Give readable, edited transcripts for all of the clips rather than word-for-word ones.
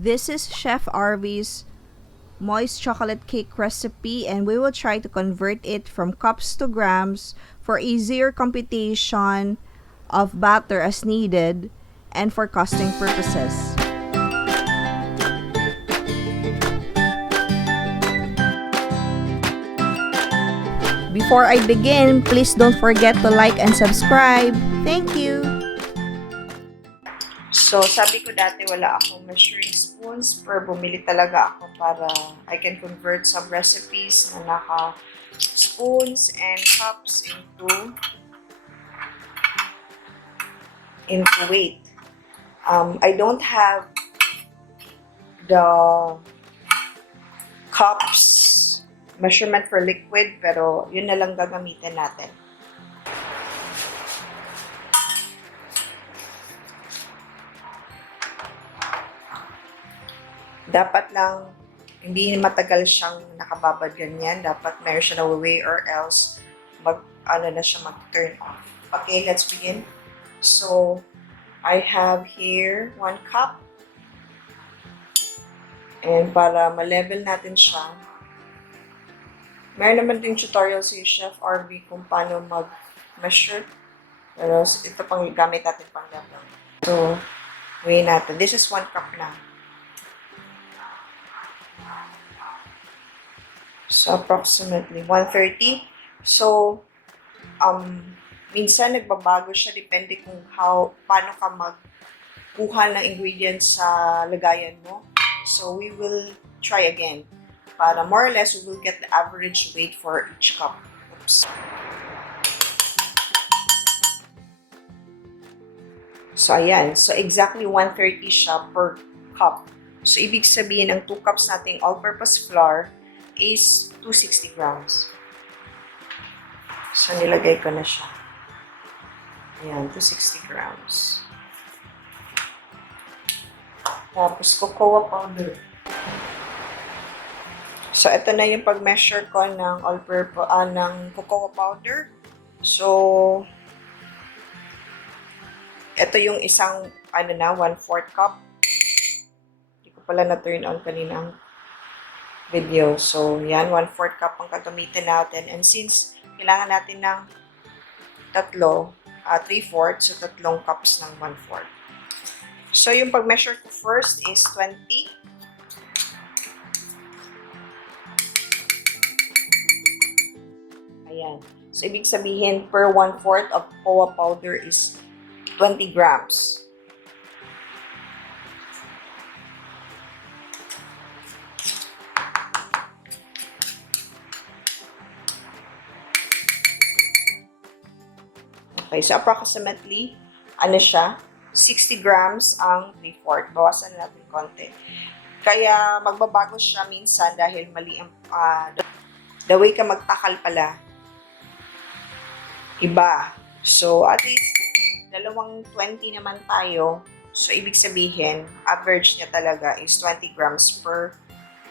This is Chef Arby's moist chocolate cake recipe, and we will try to convert it from cups to grams for easier computation of batter as needed and for costing purposes. Before I begin, please don't forget to like and subscribe. Thank you! So, sabi ko dati wala akong measuring spoons, pero bumili talaga ako para I can convert some recipes na naka spoons and cups into weight. I don't have the cups measurement for liquid, pero yun na lang gagamitin natin. Dapat lang hindi matagal siyang nakababad ganyan. Dapat meron siya na way or else mag-turn off. Okay, let's begin. So, I have here 1 cup. And para ma-level natin siya, meron naman din tutorial si Chef RB kung paano mag-measure. Pero ito pang gamit natin pang level. So, weigh natin. This is 1 cup na. So, approximately 130. So, minsan nagbabago siya depende kung paano ka magkuha ng ingredients sa lagayan mo. So, we will try again. Para more or less, we will get the average weight for each cup. Oops. So, ayan. So, exactly 130 siya per cup. So, ibig sabihin, ang 2 cups nating all-purpose flour is 260 grams. So, nilagay ko na siya. Ayan, 260 grams. Tapos, cocoa powder. So, ito na yung pag-measure ko ng ng cocoa powder. So, ito yung isang, 1/4 cup. Hindi ko pala na-turn on kanina video. So, yan, 1/4 cup ang gagamitin natin. And since kailangan natin ng 3/4, so 3 cups ng 1/4. So, yung pag-measure ko first is 20. Ayan. So, ibig sabihin, per 1/4 of cocoa powder is 20 grams. Okay, so approximately, 60 grams ang 3/4. Bawasan natin konti. Kaya magbabago siya minsan dahil mali ang, the way ka magtakal pala, iba. So, at least, 220 naman tayo. So, ibig sabihin, average niya talaga is 20 grams per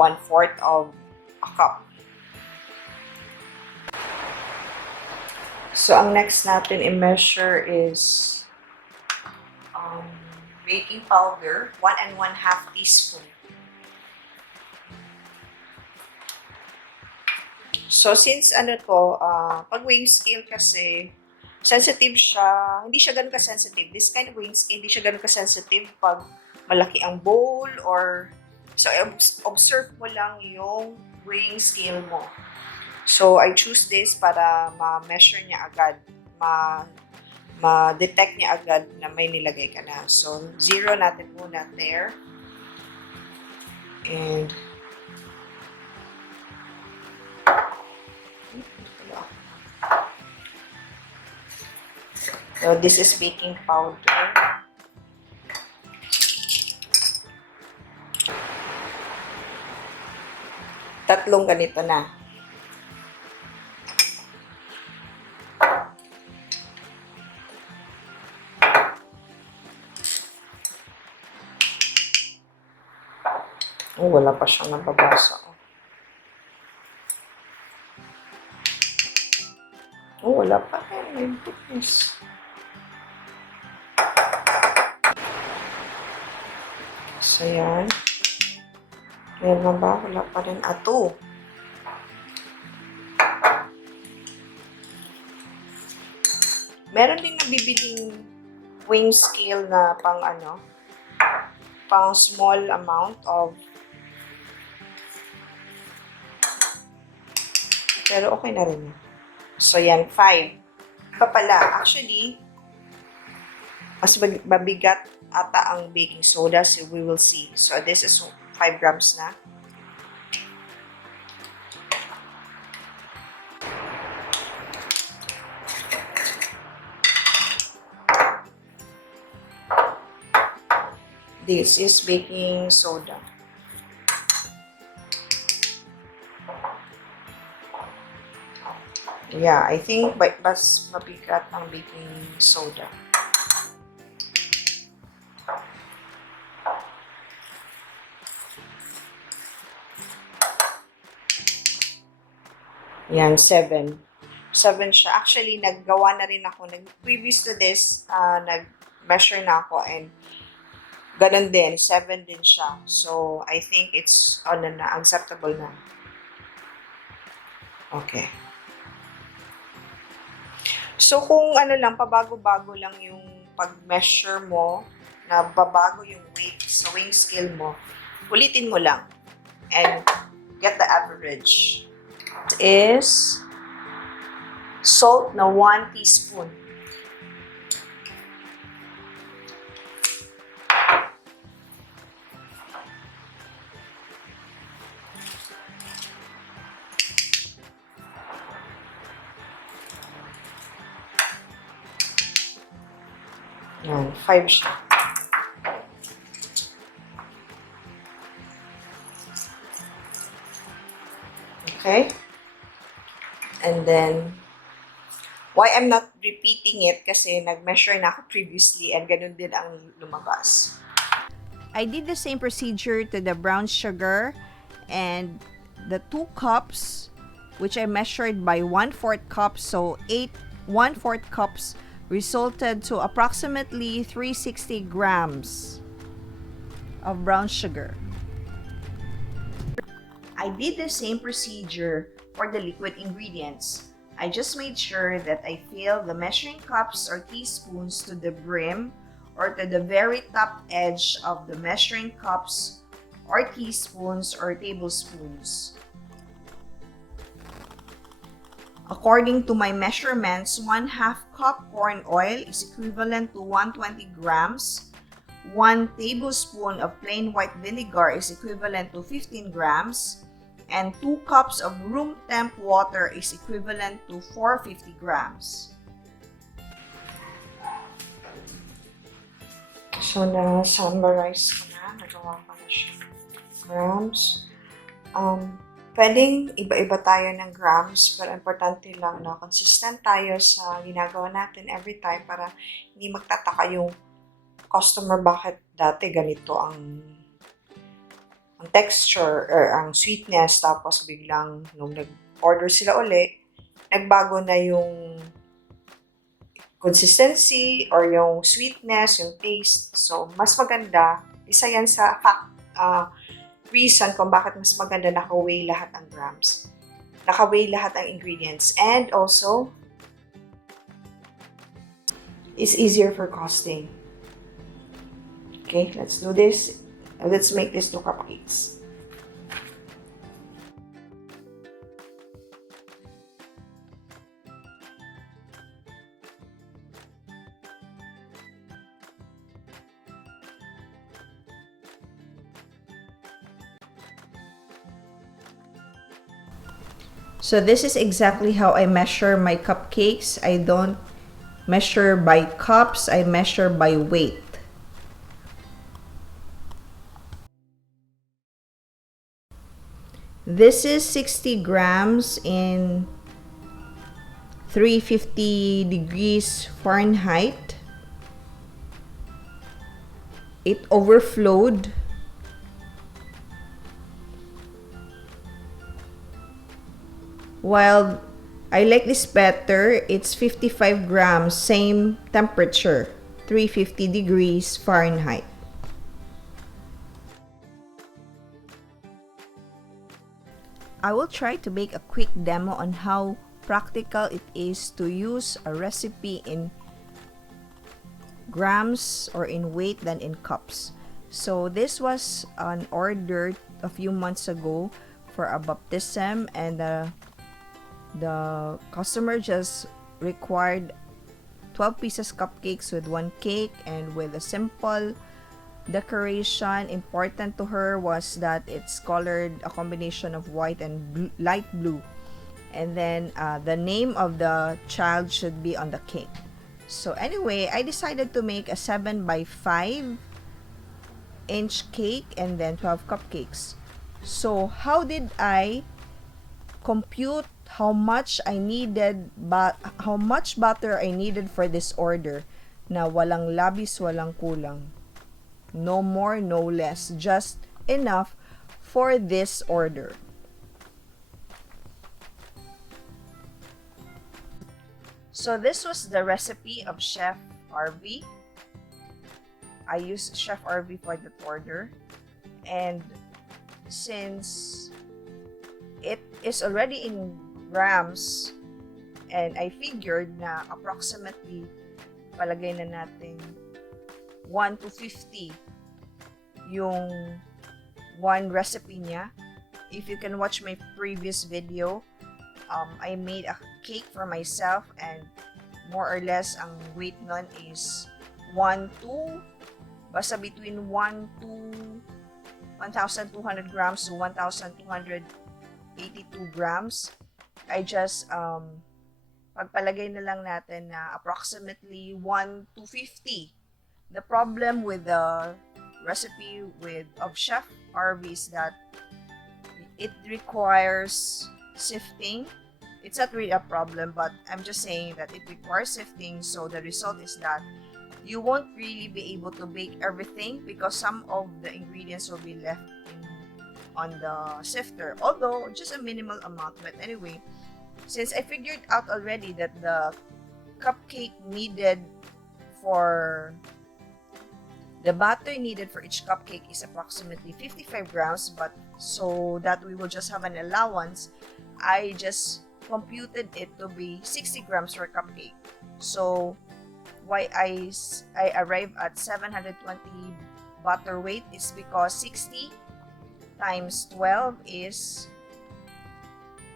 1/4 of a cup. So, ang next natin i-measure is baking powder, 1 1/2 teaspoon. So, since pag weighing scale kasi, sensitive siya, hindi siya ganun ka-sensitive. This kind of weighing scale, hindi siya ganun ka-sensitive pag malaki ang bowl or, so, observe mo lang yung weighing scale mo. So, I choose this para ma-measure niya agad, ma-detect niya agad na may nilagay ka na. So, 0 natin muna there. And, so, this is baking powder. Tatlong ganito na. Oh, wala pa siyang nababasa. Oh, wala pa. My goodness. So, yan. Meron ba? Wala pa rin. 2. Meron din nabibiling weighing scale na pang small amount of, pero okay na rin. So, yan, 5. Pa pala, actually, mas mabigat ata ang baking soda, so we will see. So, this is 5 grams na. This is baking soda. Yeah, I think mas mabigat ang baking soda. Yan, 7. 7 siya. Actually, naggawa na rin ako. Previous to this, nag-measure na ako and ganun din, 7 din siya. So, I think it's acceptable na. Okay. So, kung pabago-bago lang yung pag-measure mo, na babago yung weight sa weighing scale mo, ulitin mo lang and get the average. It is salt na 1 teaspoon. Yan, 5 siya. Okay? And then, why I'm not repeating it kasi nag-measure na ako previously and ganun din ang lumabas. I did the same procedure to the brown sugar and the 2 cups, which I measured by 1/4 cup, so 1/4 cups resulted to approximately 360 grams of brown sugar. I did the same procedure for the liquid ingredients. I just made sure that I fill the measuring cups or teaspoons to the brim or to the very top edge of the measuring cups or teaspoons or tablespoons. According to my measurements, 1/2 cup corn oil is equivalent to 120 grams. 1 tablespoon of plain white vinegar is equivalent to 15 grams. And 2 cups of room temp water is equivalent to 450 grams. So, na-summarize ko na. Nagawa ko na siya. Grams. Pwedeng iba-iba tayo ng grams, pero importante lang na consistent tayo sa ginagawa natin every time para hindi magtataka yung customer bakit dati ganito ang texture or ang sweetness, tapos biglang nung nag-order sila uli, nagbago na yung consistency or yung sweetness, yung taste. So, mas maganda, isa yan sa reason kung bakit mas maganda naka-weigh lahat ang grams. Naka-weigh lahat ang ingredients. And also, it's easier for costing. Okay, let's do this. Let's make this 2 cupcakes. So this is exactly how I measure my cupcakes. I don't measure by cups, I measure by weight. This is 60 grams in 350 degrees Fahrenheit. It overflowed. While I like this better, it's 55 grams, same temperature, 350 degrees Fahrenheit. I will try to make a quick demo on how practical it is to use a recipe in grams or in weight than in cups. So this was an order a few months ago for a baptism, and the customer just required 12 pieces cupcakes with one cake and with a simple decoration. Important to her was that it's colored a combination of white and light blue, and then the name of the child should be on the cake. So anyway, I decided to make a 7 by 5 inch cake and then 12 cupcakes. So how did I compute how much how much butter I needed for this order na walang labis, walang kulang. No more, no less, just enough for this order. So this was the recipe of Chef RV. I used Chef RV for that order, and since it is already in grams, and I figured na approximately palagay na natin 1 to 50 yung one recipe niya. If you can watch my previous video, I made a cake for myself, and more or less ang weight nun is 1 to basta between 1 to 1,200 grams to 1,282 grams. I just pagpalagay na lang natin na approximately 1 to 50. The problem with the recipe of Chef RV is that it requires sifting. It's not really a problem, but I'm just saying that it requires sifting, so the result is that you won't really be able to bake everything because some of the ingredients will be left on the sifter, although just a minimal amount. But anyway, since I figured out already that the cupcake needed for the batter needed for each cupcake is approximately 55 grams, but so that we will just have an allowance, I just computed it to be 60 grams per cupcake. So why I arrived at 720 butter weight is because 60 times 12 is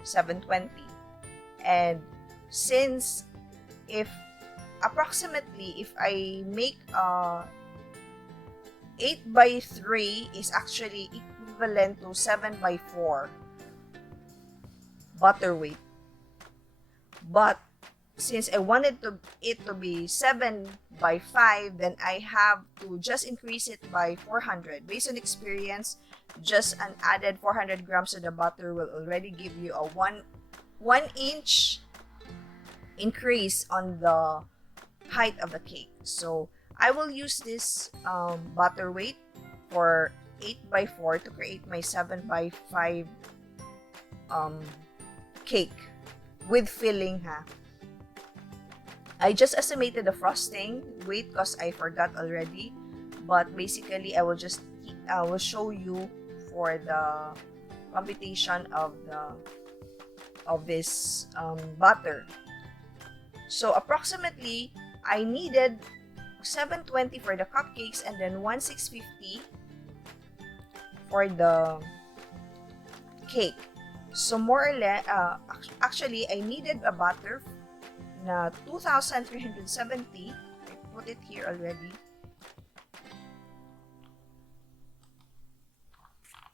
720. And since if I make 8 by 3 is actually equivalent to 7 by 4 butter weight. But since I wanted it to be 7 by 5, then I have to just increase it by 400. Based on experience, just an added 400 grams of the butter will already give you a 1 inch increase on the height of the cake. So I will use this butter weight for 8 by 4 to create my 7 by 5 cake with filling ha. I just estimated the frosting weight because I forgot already, but basically I will show you for the computation of this butter. So approximately I needed 720 for the cupcakes and then 1,650 for the cake. So more or less, actually I needed a butter na 2,370. I put it here already.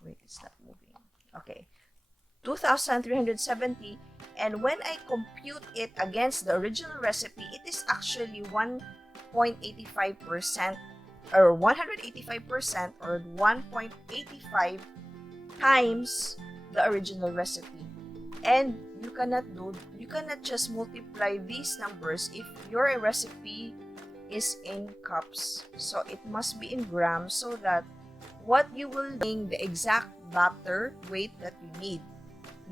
Wait, it's not moving. Okay. 2,370, and when I compute it against the original recipe, it is actually 1.85% or 185% or 1.85 times the original recipe. And you cannot just multiply these numbers if your recipe is in cups. So it must be in grams so that what you will need the exact batter weight that you need.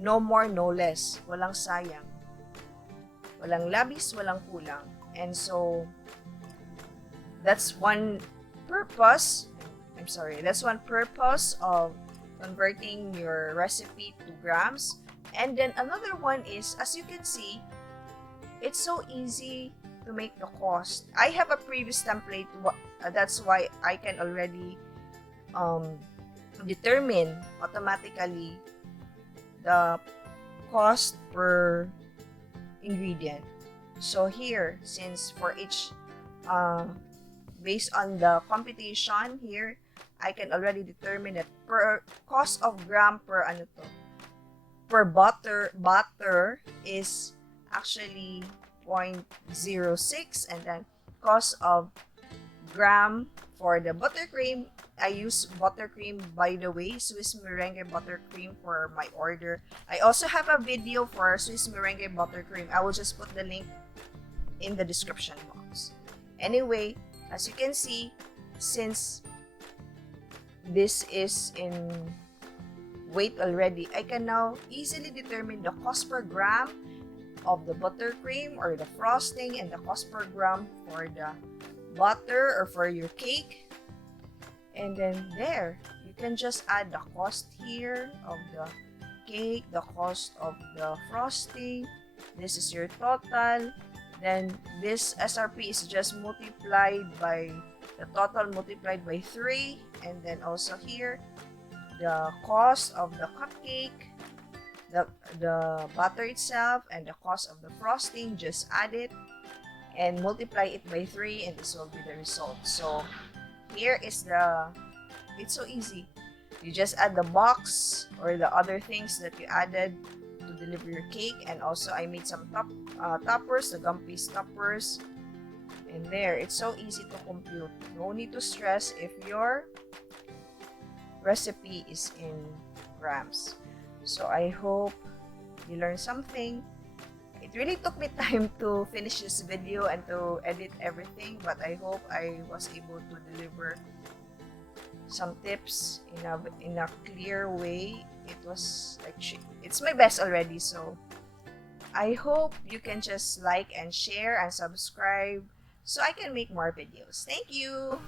No more, no less. Walang sayang. Walang labis, walang kulang. And so that's one purpose of converting your recipe to grams. And then another one is, as you can see, it's so easy to make the cost. I have a previous template, that's why I can already determine automatically the cost per ingredient. So here, since for each, based on the computation here, I can already determine that per cost of gram per ano to, per butter is actually 0.06, and then cost of gram for the buttercream. I use buttercream, by the way, Swiss merengue buttercream for my order. I also have a video for Swiss merengue buttercream. I will just put the link in the description box. Anyway, as you can see, since this is in weight already, I can now easily determine the cost per gram of the buttercream or the frosting and the cost per gram for the butter or for your cake. And then there, you can just add the cost here of the cake, the cost of the frosting. This is your total. Then this SRP is just multiplied by the total multiplied by 3. And then also here, the cost of the cupcake, the butter itself, and the cost of the frosting, just add it and multiply it by 3, and this will be the result. So here is it's so easy. You just add the box or the other things that you added to deliver your cake. And also I made some toppers, the gum paste toppers. And there, it's so easy to compute. No need to stress if your recipe is in grams. So I hope you learned something. It really took me time to finish this video and to edit everything, but I hope I was able to deliver some tips in a clear way. It was like, it's my best already, so I hope you can just like and share and subscribe so I can make more videos. Thank you!